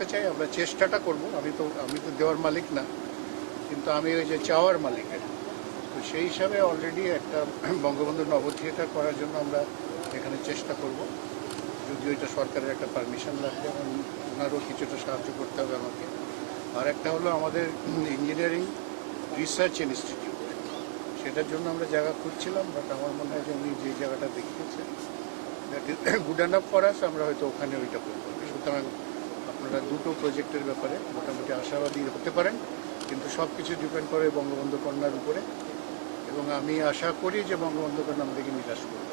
করতে চাই, আমরা চেষ্টাটা করব। আমি তো দেওয়ার মালিক না, কিন্তু আমি ওই যে চাওয়ার মালিক। তো সেই হিসাবে অলরেডি একটা বঙ্গবন্ধু নব থিয়েটার করার জন্য আমরা এখানে চেষ্টা করব, যদিও এটা সরকারের একটা পারমিশন লাগবে এবং ওনারও কিছুটা সাহায্য করতে হবে আমাকে। আর একটা হলো আমাদের ইঞ্জিনিয়ারিং রিসার্চ ইনস্টিটিউট, সেটার জন্য আমরা জায়গা খুঁজছিলাম, বাট আমার মনে হয় যে উনি যে জায়গাটা দেখিয়েছেন that is good enough for us, আমরা হয়তো ওখানে ওইটা করবো। সুতরাং আপনারা দুটো প্রজেক্টের ব্যাপারে মোটামুটি আশাবাদী হতে পারেন, কিন্তু সব কিছু ডিপেন্ড করে বঙ্গবন্ধু কন্যার উপরে, এবং আমি আশা করি যে বঙ্গবন্ধু কন্যা আমাদেরকে নিরাশ করবে।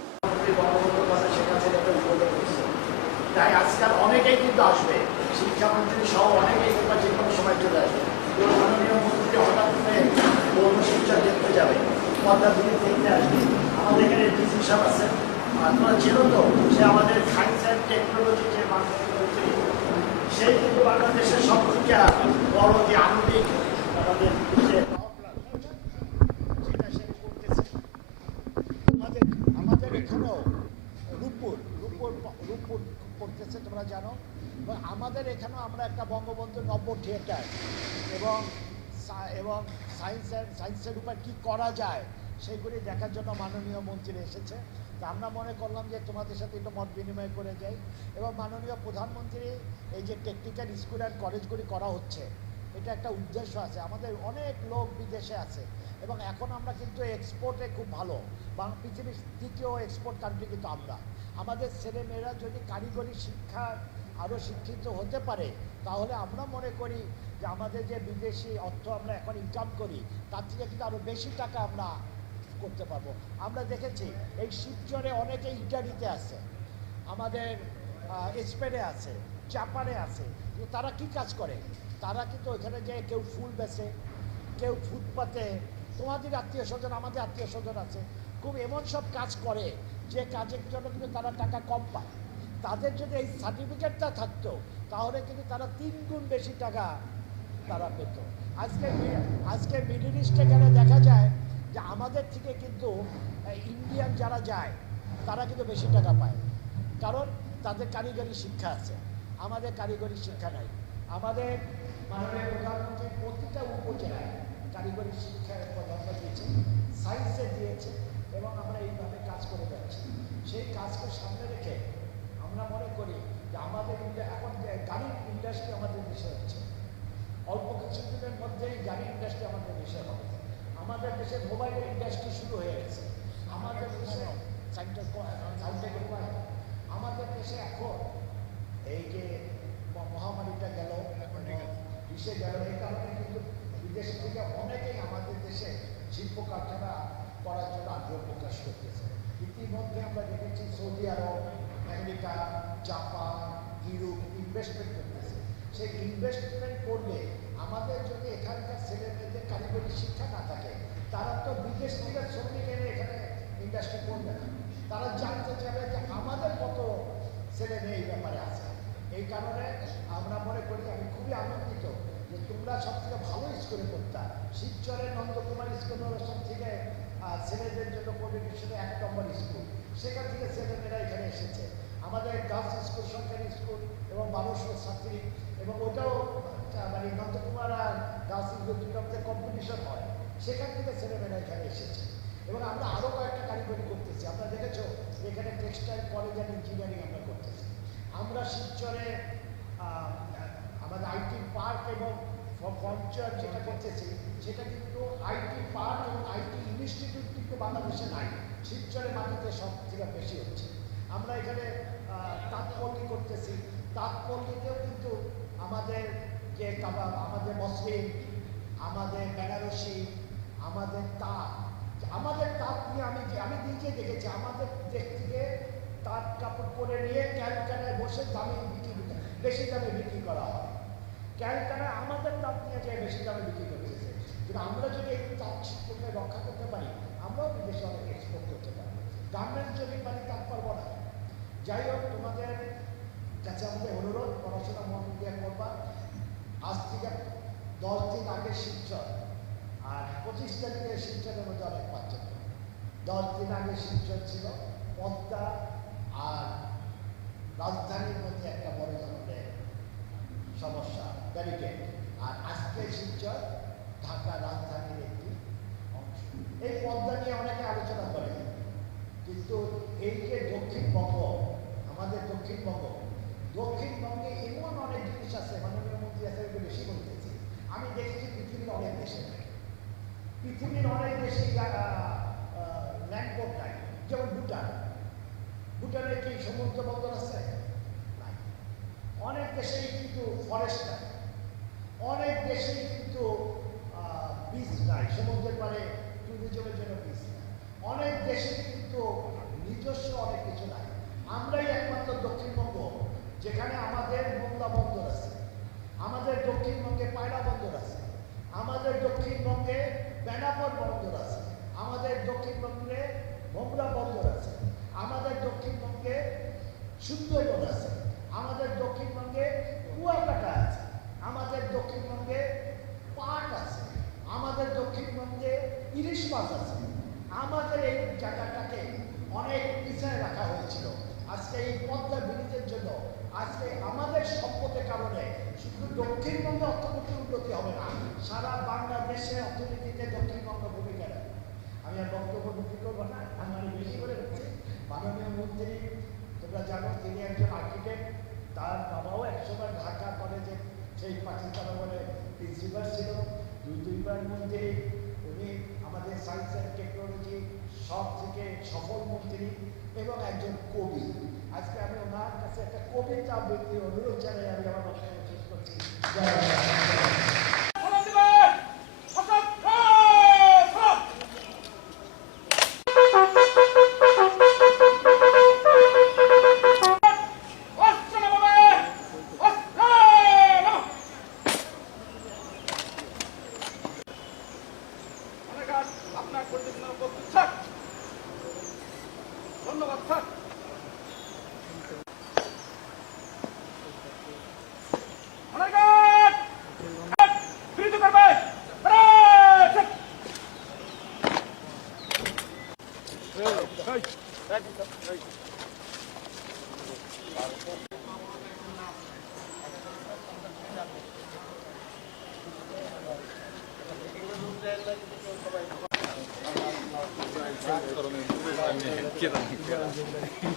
তাই আজকাল অনেকেই কিন্তু আসবে, শিক্ষামন্ত্রী সহ অনেকেই কিন্তু যে কোনো সময় চলে আসবে। মাননীয় মন্ত্রী হঠাৎ করে পৌর শিক্ষা দেখতে যাবে, পদ্মা থেকে দেখতে আসবে। আমাদের এখানে ডিসি সাহেব আছেন, আপনারা চেনো তো, সে আমাদের সায়েন্স অ্যান্ড টেকনোলজি যে মন্ত্রী, সেই কিন্তু বাংলাদেশের সব থেকে বড় যে আধুনিক আমাদের সেটা সে করতেছে। আমাদের এখানেও রূপপুর করতেছে, তোমরা জানো। আমাদের এখানেও আমরা একটা বঙ্গবন্ধু নব্য থিয়েটার এবং সায়েন্সের উপর কী করা যায় সেইগুলি দেখার জন্য মাননীয় মন্ত্রী এসেছে। তা আমরা মনে করলাম যে তোমাদের সাথে একটু মত বিনিময় করে যাই। এবং মাননীয় প্রধানমন্ত্রী এই যে টেকনিক্যাল স্কুল অ্যান্ড কলেজগুলি করা হচ্ছে, এটা একটা উদ্দেশ্য আছে। আমাদের অনেক লোক বিদেশে আছে এবং এখন আমরা কিন্তু এক্সপোর্টে খুব ভালো, পৃথিবীর দ্বিতীয় এক্সপোর্ট কান্ট্রি কিন্তু আমরা। আমাদের ছেলেমেয়েরা যদি কারিগরি শিক্ষা আরও শিক্ষিত হতে পারে, তাহলে আমরা মনে করি যে আমাদের যে বিদেশি অর্থ আমরা এখন ইনকাম করি, তার থেকে কিন্তু আরও বেশি টাকা আমরা করতে পারবো। আমরা দেখেছি এই শিবচরে অনেকে ইটালিতে আছে, আমাদের স্পেনে আছে, জাপানে আছে। কিন্তু তারা কি কাজ করে? তারা কিন্তু ওইখানে যে কেউ ফুল বেচে, কেউ ফুটপাতে, তোমাদের আত্মীয় স্বজন, আমাদের আত্মীয় স্বজন আছে, খুব এমন সব কাজ করে যে কাজের জন্য কিন্তু তারা টাকা কম পায়। তাদের যদি এই সার্টিফিকেটটা থাকতো, তাহলে কিন্তু তারা 3 গুণ বেশি টাকা তারা পেত। আজকে মিডল ইস্টে গেলে দেখা যায় যে আমাদের থেকে কিন্তু ইন্ডিয়ান যারা যায় তারা কিন্তু বেশি টাকা পায়, কারণ তাদের কারিগরি শিক্ষা আছে। আমাদের কারিগরি শিক্ষা নাই। আমাদের মাননীয় প্রধানমন্ত্রী প্রতিটা উপজেলায় কারিগরি শিক্ষার প্রধানমন্ত্রী দিয়েছে, সায়েন্সে দিয়েছে, এবং আমরা এইভাবে কাজ করে যাচ্ছি। সেই কাজকে সামনে রেখে আমরা মনে করি যে আমাদের এখন যে গাড়ির ইন্ডাস্ট্রি আমাদের দেশে হচ্ছে, অল্প কিছুদিনের মধ্যেই গাড়ি ইন্ডাস্ট্রি আমাদের দেশে হবে। আমাদের দেশে মোবাইলের ইন্ডাস্ট্রি শুরু হয়ে গেছে। আমাদের দেশে আমাদের দেশে এখন এই যে মহামারীটা গেল, বিশ্বে গেল, এই কারণে কিন্তু বিদেশ থেকে অনেকেই আমাদের দেশে শিল্প কারখানা করার জন্য আগ্রহ প্রকাশ করতেছে। ইতিমধ্যে আমরা দেখেছি সৌদি আরব, আমেরিকা, জাপান, ইউরোপ ইনভেস্টমেন্ট করতেছে। সেই ইনভেস্টমেন্ট করলে আমাদের যদি এখানকার ছেলে মেয়েদের কারিগরি শিক্ষা না থাকে, তারা তো বিদেশ থেকে শ্রমিক এনে এখানে ইন্ডাস্ট্রি করবে না। তারা জানতে চাইবে যে আমাদের কত ছেলে মেয়ে এই ব্যাপারে আছে। এই কারণে আমরা মনে করি, আমি খুবই আনন্দিত যে তোমরা সব থেকে ভালো স্কুলে পড়তা। শিবচরের নন্দকুমার স্কুল থেকে ছেলেদের জন্য কম্পিটিশনে 1 নম্বর স্কুল, সেখান থেকে ছেলেমেয়েরা এখানে এসেছে। আমাদের গার্লস স্কুল, সরকারি স্কুল এবং 1200 ছাত্রী, এবং ওটাও মানে নন্দকুমার আর গার্লস স্কুল দুটোর মধ্যে কম্পিটিশন হয়, সেখান থেকে ছেলেমেয়েরা এখানে এসেছে। এবং আমরা আরও কয়েকটা কারিগরি করতেছি। আমরা দেখেছো এখানে টেক্সটাইল কলেজ অ্যান্ড ইঞ্জিনিয়ারিং আমরা করতেছি। আমরা শিবচরে আমাদের আইটি পার্ক এবং পঞ্চায়েত যেটা করতেছি, সেটা কিন্তু আইটি পার্ক এবং আইটি ইনস্টিটিউট কিন্তু বাংলাদেশে নাই। শিবচরের মাটিতে সব থেকে বেশি হচ্ছে। আমরা এখানে তাঁতপল্লী করতেছি। তাঁতপল্লীতেও কিন্তু আমাদের যে আমাদের মসলিন, আমাদের বেনারসি, আমাদের তাঁত নিয়ে আমি নিজে দেখেছি। আমাদের দেশ থেকে তাঁত কাপড় পরে নিয়ে ক্যালকাটায় বসে বেশি দামে বিক্রি করা হয়। ক্যালকাটায় আমাদের তাঁত নিয়ে যায় বেশি দামে বিক্রি করতেছে। কিন্তু আমরা যদি এই তাঁত শিল্পকে রক্ষা করতে পারি, আমরাও বিদেশে অনেক এক্সপোর্ট করতে পারবো। গার্মেন্টস যদি পারি, তাঁত পারবো না। যাই হোক, তোমাদের কাছে আমাদের অনুরোধ, পড়াশোনা মন দিয়ে করবা। আজ থেকে 10 দিন আগে শিবচর আর 25 তারিখে শিবচরের মধ্যে অনেক পার্থক্য। 10 দিন আগে শিবচর ছিল পদ্মা আর রাজধানীর মধ্যে একটা বড় ধরনের সমস্যা। পরিষদ ঢাকা রাজধানীর একটি অংশ। এই পদ্মা নিয়ে অনেকে আলোচনা করে, কিন্তু এই যে দক্ষিণবঙ্গ, আমাদের দক্ষিণবঙ্গে এমন অনেক জিনিস আছে, মাননীয় মন্ত্রী আছে, একটু বেশি বলতেছি। আমি দেখেছি পৃথিবীর অনেক দেশে ল্যান্ডপোর্ট নাই, যেমন ভুটানে কি সমুদ্র বন্দর আছে? নাই। অনেক দেশেই কিন্তু ফরেস্ট নাই, অনেক দেশেই কিন্তু বিচ নাই, সমুদ্রের পাড়ে ট্যুরিজমের জন্য বিচ নাই, অনেক দেশে কিন্তু নিজস্ব অনেক কিছু নাই। আমরাই একমাত্র দক্ষিণবঙ্গ যেখানে আমাদের মোংলা বন্দর আছে, আমাদের দক্ষিণবঙ্গে পায়রা বন্দর আছে, আমাদের দক্ষিণবঙ্গে বেনাপোল বন্দর আছে, আমাদের দক্ষিণবঙ্গে মোংলা বন্দর আছে, আমাদের দক্ষিণবঙ্গে সুন্দরবন আছে, আমাদের দক্ষিণবঙ্গে কুয়াকাটা আছে, আমাদের দক্ষিণবঙ্গে পাট আছে, আমাদের দক্ষিণবঙ্গে ইলিশ মাছ আছে। আমাদের এই জায়গাটাকে অনেক পিছায় রাখা হয়েছিল। আজকে এই পদ্মা ব্রিজের জন্য আজকে আমাদের সম্পদের কারণে শুধু দক্ষিণবঙ্গে অর্থনৈতিক উন্নতি হবে না, সারা বাংলাদেশের অর্থনীতিতে দক্ষিণবঙ্গ ভূমিকা রাখবে। আমি আর বক্তব্য মুক্তি করবো না, আমি বেশি করে বলছি। মাননীয় মন্ত্রী, তোমরা জানো তিনি একজন আর্কিটেক্ট, তার বাবাও একসময় ঢাকা কলেজে সেই পাকিস্তান বলে প্রিন্সিপাল ছিল, দুইবার মন্ত্রী। উনি আমাদের সায়েন্স অ্যান্ড টেকনোলজি সব থেকে সফল মন্ত্রী এবং একজন কবি। আজকে আমি ওনার কাছে একটা কবিতা আবৃত্তির অনুরোধ জানাই, আমি আমার বক্তব্য শেষ করছি। ধন্যবাদ স্যার। Queda.